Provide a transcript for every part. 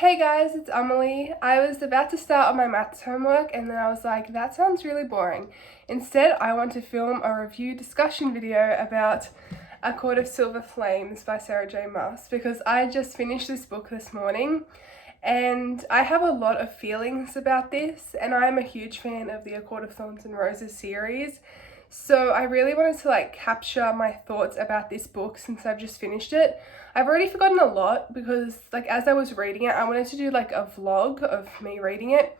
Hey guys, it's Emily. I was about to start on my maths homework and then I was like, that sounds really boring. Instead, I want to film a review discussion video about A Court of Silver Flames by Sarah J. Maas because I just finished this book this morning and I have a lot of feelings about this, and I'm a huge fan of the A Court of Thorns and Roses series. So I really wanted to capture my thoughts about this book since I've just finished it. I've already forgotten a lot because as I was reading it, I wanted to do a vlog of me reading it.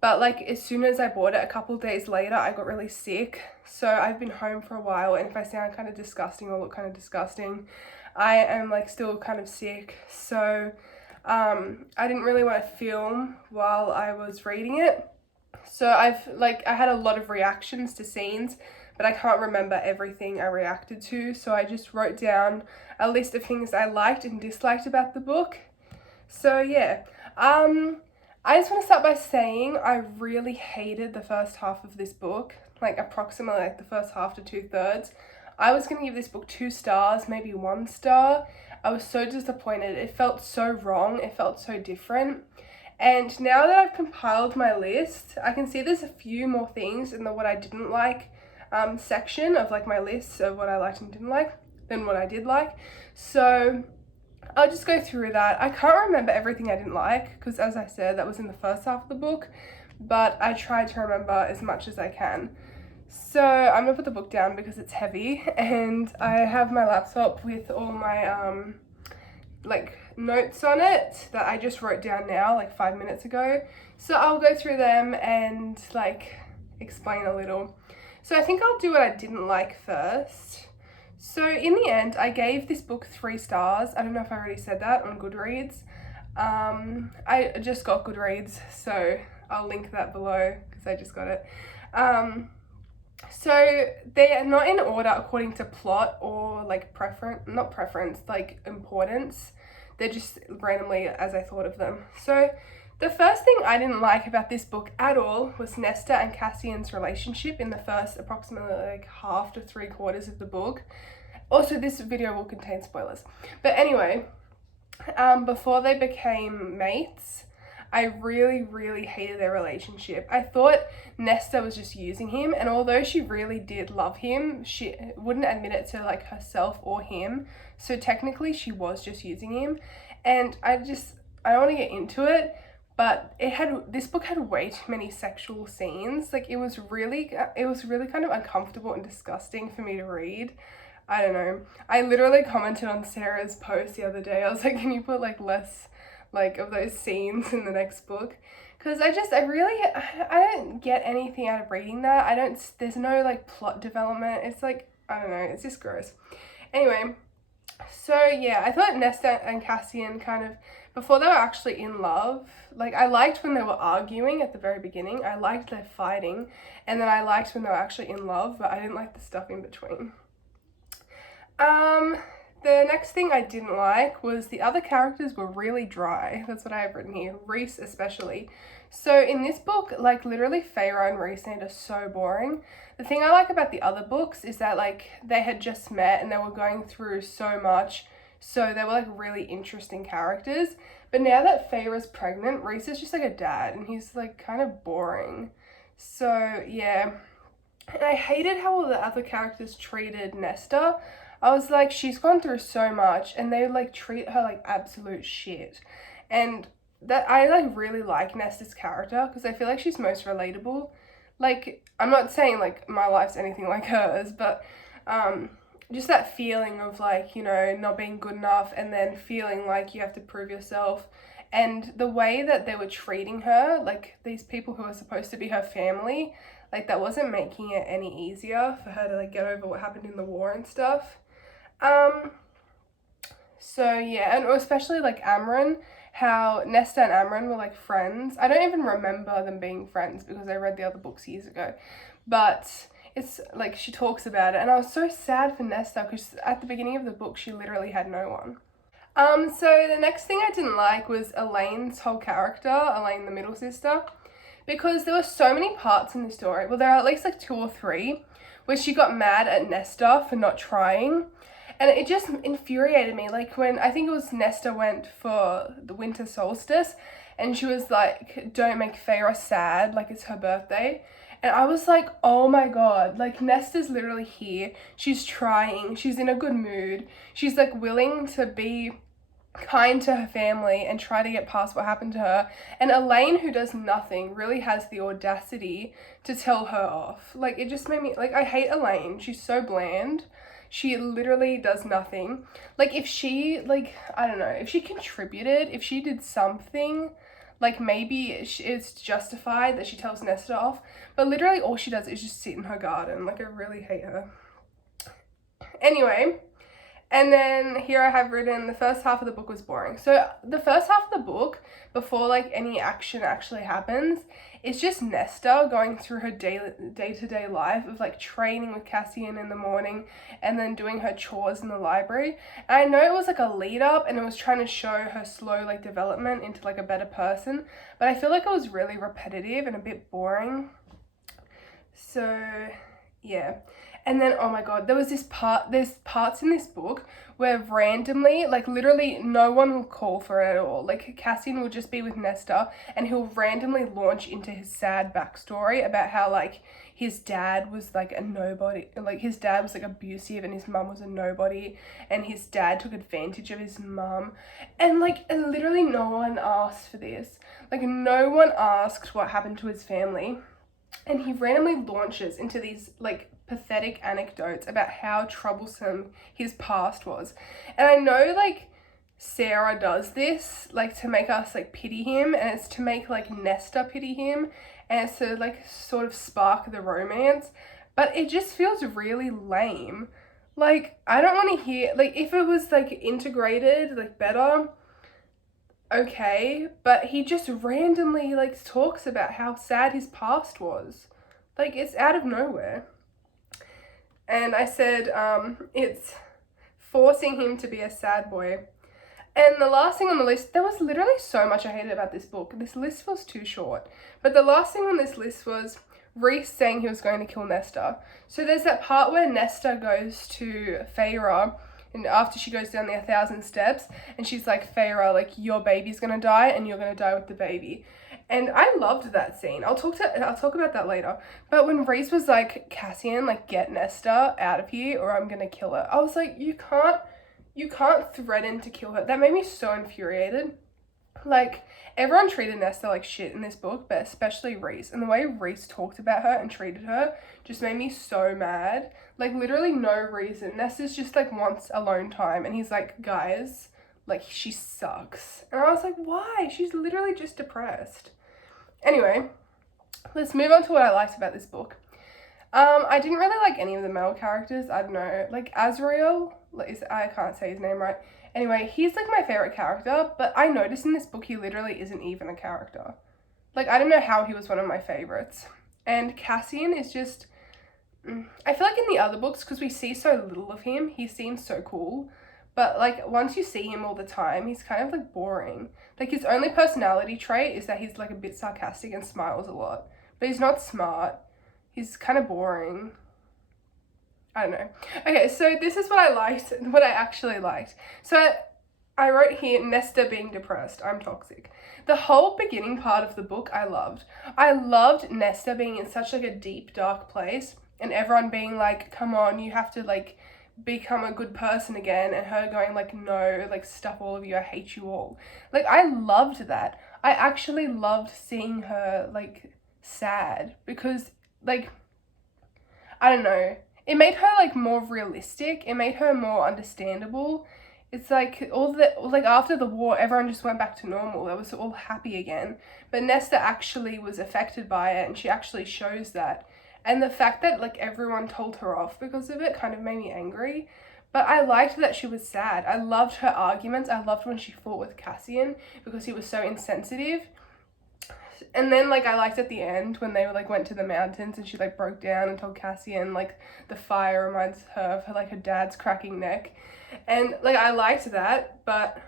But as soon as I bought it, a couple days later, I got really sick. So I've been home for a while, and if I sound kind of disgusting or look kind of disgusting, I am still kind of sick. So I didn't really want to film while I was reading it. So I had a lot of reactions to scenes, but I can't remember everything I reacted to. So I just wrote down a list of things I liked and disliked about the book. So yeah, I just want to start by saying I really hated the first half of this book, approximately the first half to 2/3. I was going to give this book 2 stars, maybe 1 star. I was so disappointed. It felt so wrong. It felt so different. And now that I've compiled my list, I can see there's a few more things in the what I didn't like section of my list of what I liked and didn't like than what I did like. So I'll just go through that. I can't remember everything I didn't like because, as I said, that was in the first half of the book, but I tried to remember as much as I can. So I'm gonna put the book down because it's heavy, and I have my laptop with all my notes on it that I just wrote down now 5 minutes ago. So I'll go through them and explain a little. So I think I'll do what I didn't like first. So in the end, I gave this book 3 stars. I don't know if I already said that on Goodreads. I just got Goodreads, so I'll link that below because I just got it. So they are not in order according to plot or importance. They're just randomly as I thought of them. So the first thing I didn't like about this book at all was Nesta and Cassian's relationship in the first approximately half to 3/4 of the book. Also, this video will contain spoilers. But anyway, before they became mates, I really hated their relationship. I thought Nesta was just using him, and although she really did love him, she wouldn't admit it to herself or him. So technically she was just using him, and I don't want to get into it, but this book had way too many sexual scenes. It was really kind of uncomfortable and disgusting for me to read. I don't know. I literally commented on Sarah's post the other day. I was like, can you put less of those scenes in the next book? Because I don't get anything out of reading that. There's no plot development. It's I don't know, it's just gross. Anyway, so yeah, I thought Nesta and Cassian before they were actually in love, I liked when they were arguing at the very beginning. I liked their fighting, and then I liked when they were actually in love, but I didn't like the stuff in between. The next thing I didn't like was the other characters were really dry. That's what I have written here, Reese especially. So in this book, literally Feyre and Reese are so boring. The thing I like about the other books is that they had just met and they were going through so much, so they were really interesting characters. But now that Feyre's pregnant, Reese is just a dad, and he's kind of boring. So yeah, and I hated how all the other characters treated Nesta. I was she's gone through so much, and they treat her absolute shit. And that I really like Nesta's character because I feel she's most relatable. I'm not saying my life's anything like hers, but just that feeling of not being good enough, and then feeling you have to prove yourself. And the way that they were treating her, these people who are supposed to be her family, that wasn't making it any easier for her to get over what happened in the war and stuff. So yeah, and especially Amren, how Nesta and Amren were friends. I don't even remember them being friends because I read the other books years ago, but it's she talks about it, and I was so sad for Nesta because at the beginning of the book she literally had no one. So the next thing I didn't like was Elaine's whole character, Elaine the middle sister, because there were so many parts in the story. Well, there are at least 2 or 3 where she got mad at Nesta for not trying. And it just infuriated me. Like when, I think it was Nesta went for the winter solstice and she was like, don't make Feyre sad, like it's her birthday. And I was like, oh my god, like Nesta's literally here. She's trying. She's in a good mood. She's like willing to be kind to her family and try to get past what happened to her. And Elaine, who does nothing, really has the audacity to tell her off. Like, it just made me, like, I hate Elaine. She's so bland. She literally does nothing. Like, if she, like, I don't know, if she contributed, if she did something, like, maybe it's justified that she tells Nesta off. But literally all she does is just sit in her garden. Like, I really hate her. Anyway, and then here I have written the first half of the book was boring. So the first half of the book, before like any action actually happens, is just Nesta going through her day-to-day life of like training with Cassian in the morning and then doing her chores in the library. And I know it was like a lead up and it was trying to show her slow like development into like a better person, but I feel like it was really repetitive and a bit boring. So yeah. And then, oh my god, there's parts in this book where randomly, like literally no one will call for it at all. Like Cassian will just be with Nesta and he'll randomly launch into his sad backstory about how like his dad was like a nobody, like his dad was like abusive and his mum was a nobody and his dad took advantage of his mum. And like literally no one asked for this. Like no one asked what happened to his family. And he randomly launches into these like pathetic anecdotes about how troublesome his past was. And I know like Sarah does this like to make us like pity him, and it's to make like Nesta pity him, and it's to like sort of spark the romance, but it just feels really lame. Like I don't want to hear, like if it was like integrated like better, okay, but he just randomly like talks about how sad his past was. Like it's out of nowhere. And I said it's forcing him to be a sad boy. And the last thing on the list, there was literally so much I hated about this book. This list was too short. But the last thing on this list was Rhys saying he was going to kill Nesta. So there's that part where Nesta goes to Feyre, and after she goes down the 1,000 steps, and she's like, Feyre, like your baby's gonna die and you're gonna die with the baby. And I loved that scene. I'll talk about that later. But when Rhys was like, Cassian, like get Nesta out of here or I'm gonna kill her, I was like, you can't threaten to kill her. That made me so infuriated. Like everyone treated Nesta like shit in this book, but especially Rhys. And the way Rhys talked about her and treated her just made me so mad. Like literally no reason. Nesta's just like wants alone time and he's like, guys, like she sucks. And I was like, why? She's literally just depressed. Anyway, let's move on to what I liked about this book. I didn't really like any of the male characters. I don't know, like Azrael, I can't say his name right. Anyway, he's like my favorite character, but I noticed in this book he literally isn't even a character. Like I don't know how he was one of my favorites. And Cassian is just, I feel like in the other books, because we see so little of him, he seems so cool. But like once you see him all the time, he's kind of like boring. Like his only personality trait is that he's like a bit sarcastic and smiles a lot. But he's not smart. He's kind of boring. I don't know. Okay, so this is what I liked, what I actually liked. So I wrote here, Nesta being depressed. I'm toxic. The whole beginning part of the book I loved. I loved Nesta being in such like a deep, dark place and everyone being like, come on, you have to like become a good person again, and her going like, no, like stuff all of you, I hate you all. Like I loved that. I actually loved seeing her like sad because like, I don't know, it made her like more realistic. It made her more understandable. It's like after the war, everyone just went back to normal. They was all happy again. But Nesta actually was affected by it, and she actually shows that. And the fact that like everyone told her off because of it kind of made me angry. But I liked that she was sad. I loved her arguments. I loved when she fought with Cassian because he was so insensitive. And then like I liked at the end when they like went to the mountains and she like broke down and told Cassian like the fire reminds her of her like her dad's cracking neck. And like I liked that, but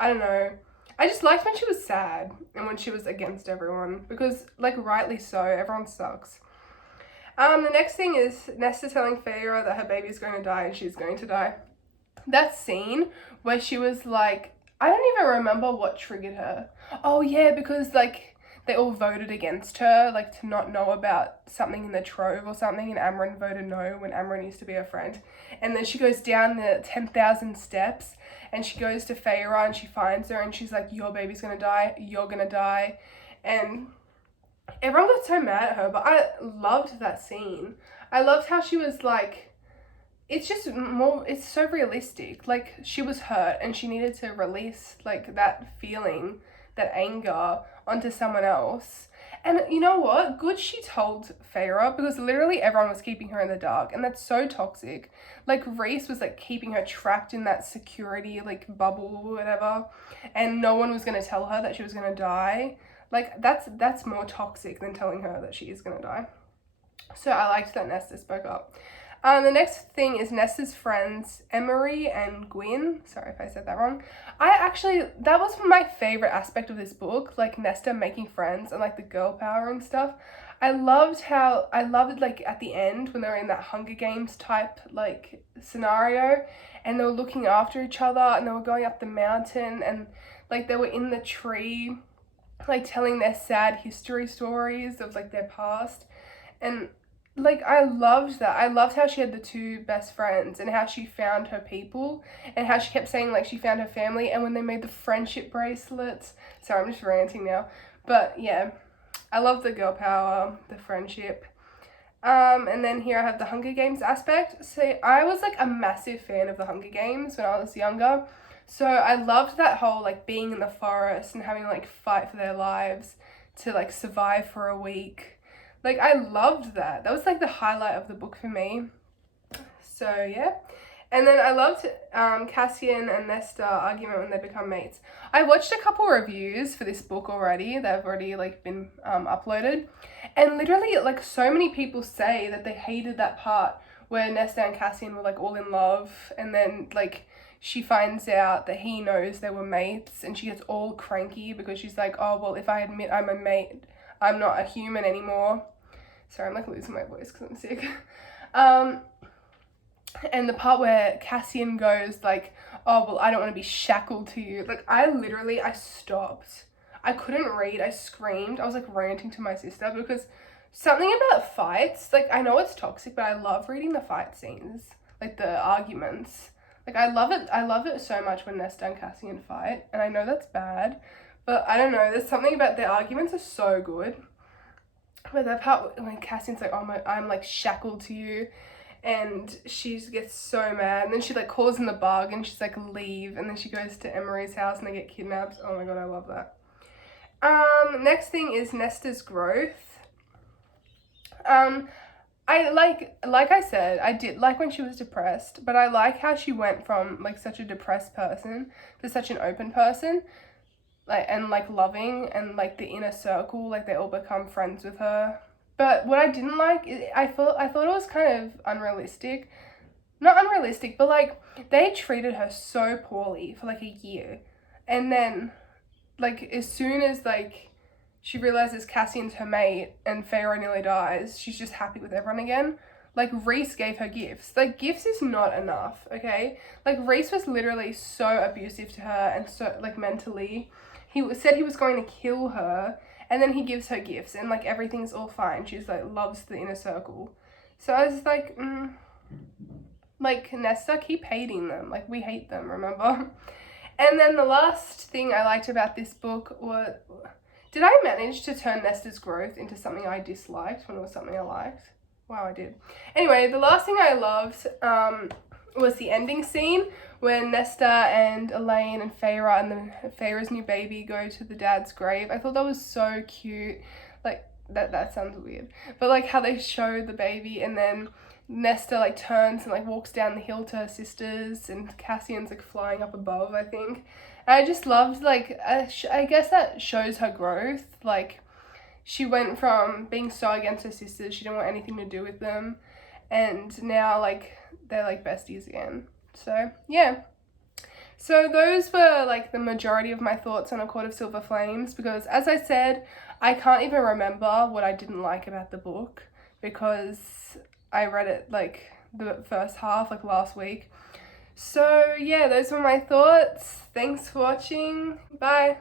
I don't know. I just liked when she was sad and when she was against everyone because like rightly so, everyone sucks. The next thing is Nesta telling Feyre that her baby's going to die and she's going to die. that scene where she was like, I don't even remember what triggered her. Oh yeah, because like they all voted against her, like to not know about something in the trove or something, and Amryn voted no when Amryn used to be her friend. And then she goes down the 10,000 steps and she goes to Feyre and she finds her and she's like, your baby's gonna die, you're gonna die. And everyone got so mad at her, but I loved that scene. I loved how she was like, it's just more, it's so realistic. Like, she was hurt and she needed to release like that feeling, that anger onto someone else. And you know what? Good she told Feyre, because literally everyone was keeping her in the dark, and that's so toxic. Like, Reese was like keeping her trapped in that security like bubble or whatever, and no one was gonna tell her that she was gonna die. Like, that's more toxic than telling her that she is gonna die. So I liked that Nesta spoke up. The next thing is Nesta's friends, Emery and Gwyn. Sorry if I said that wrong. That was my favourite aspect of this book, like Nesta making friends and like the girl power and stuff. I loved like at the end when they were in that Hunger Games type like scenario and they were looking after each other and they were going up the mountain and like they were in the tree, like telling their sad history stories of like their past. And like, I loved that. I loved how she had the two best friends and how she found her people and how she kept saying, like, she found her family. And when they made the friendship bracelets. Sorry, I'm just ranting now. But, yeah, I love the girl power, the friendship. And then here I have the Hunger Games aspect. So I was, like, a massive fan of the Hunger Games when I was younger. So I loved that whole, like, being in the forest and having, like, fight for their lives to, like, survive for a week. Like, I loved that. That was, like, the highlight of the book for me. So, yeah. And then I loved Cassian and Nesta argument when they become mates. I watched a couple reviews for this book already. They've already, like, been uploaded. And literally, like, so many people say that they hated that part where Nesta and Cassian were, like, all in love. And then, like, she finds out that he knows they were mates. And she gets all cranky because she's like, oh, well, if I admit I'm a mate, I'm not a human anymore. Sorry, I'm like losing my voice because I'm sick. And the part where Cassian goes like, oh, well, I don't want to be shackled to you. Like, I stopped. I couldn't read. I screamed. I was like ranting to my sister because something about fights, like, I know it's toxic, but I love reading the fight scenes, like the arguments. Like, I love it. I love it so much when Nesta and Cassian fight. And I know that's bad, but I don't know. There's something about their arguments are so good. But that part when Cassian's like, oh my, I'm like shackled to you, and she gets so mad, and then she like calls in the bug and she's like, leave, and then she goes to Emery's house and they get kidnapped. Oh my god, I love that. Next thing is Nesta's growth. I like I said, I did like when she was depressed, but I like how she went from like such a depressed person to such an open person. Like, and like loving, and like the inner circle, like they all become friends with her. But what I didn't like, I thought it was kind of unrealistic. Not unrealistic, but like they treated her so poorly for like a year. And then like as soon as like she realizes Cassian's her mate and Feyre nearly dies, she's just happy with everyone again. Like, Reese gave her gifts. Like, gifts is not enough, okay? Like, Reese was literally so abusive to her and so, like, mentally. He said he was going to kill her, and then he gives her gifts, and, like, everything's all fine. She's, like, loves the inner circle. So I was like, like, Nesta, keep hating them. Like, we hate them, remember? And then the last thing I liked about this book was... Did I manage to turn Nesta's growth into something I disliked when it was something I liked? Wow, I did. Anyway, the last thing I loved was the ending scene when Nesta and Elaine and Feyre and Feyre's new baby go to the dad's grave. I thought that was so cute. Like, that sounds weird. But, like, how they show the baby and then Nesta, like, turns and, like, walks down the hill to her sisters and Cassian's, like, flying up above, I think. And I just loved, like, I guess that shows her growth. Like, she went from being so against her sisters, she didn't want anything to do with them, and now, like, they're, like, besties again. So, yeah. So those were, like, the majority of my thoughts on A Court of Silver Flames, because, as I said, I can't even remember what I didn't like about the book, because I read it, like, the first half, like, last week. So yeah, those were my thoughts. Thanks for watching. Bye.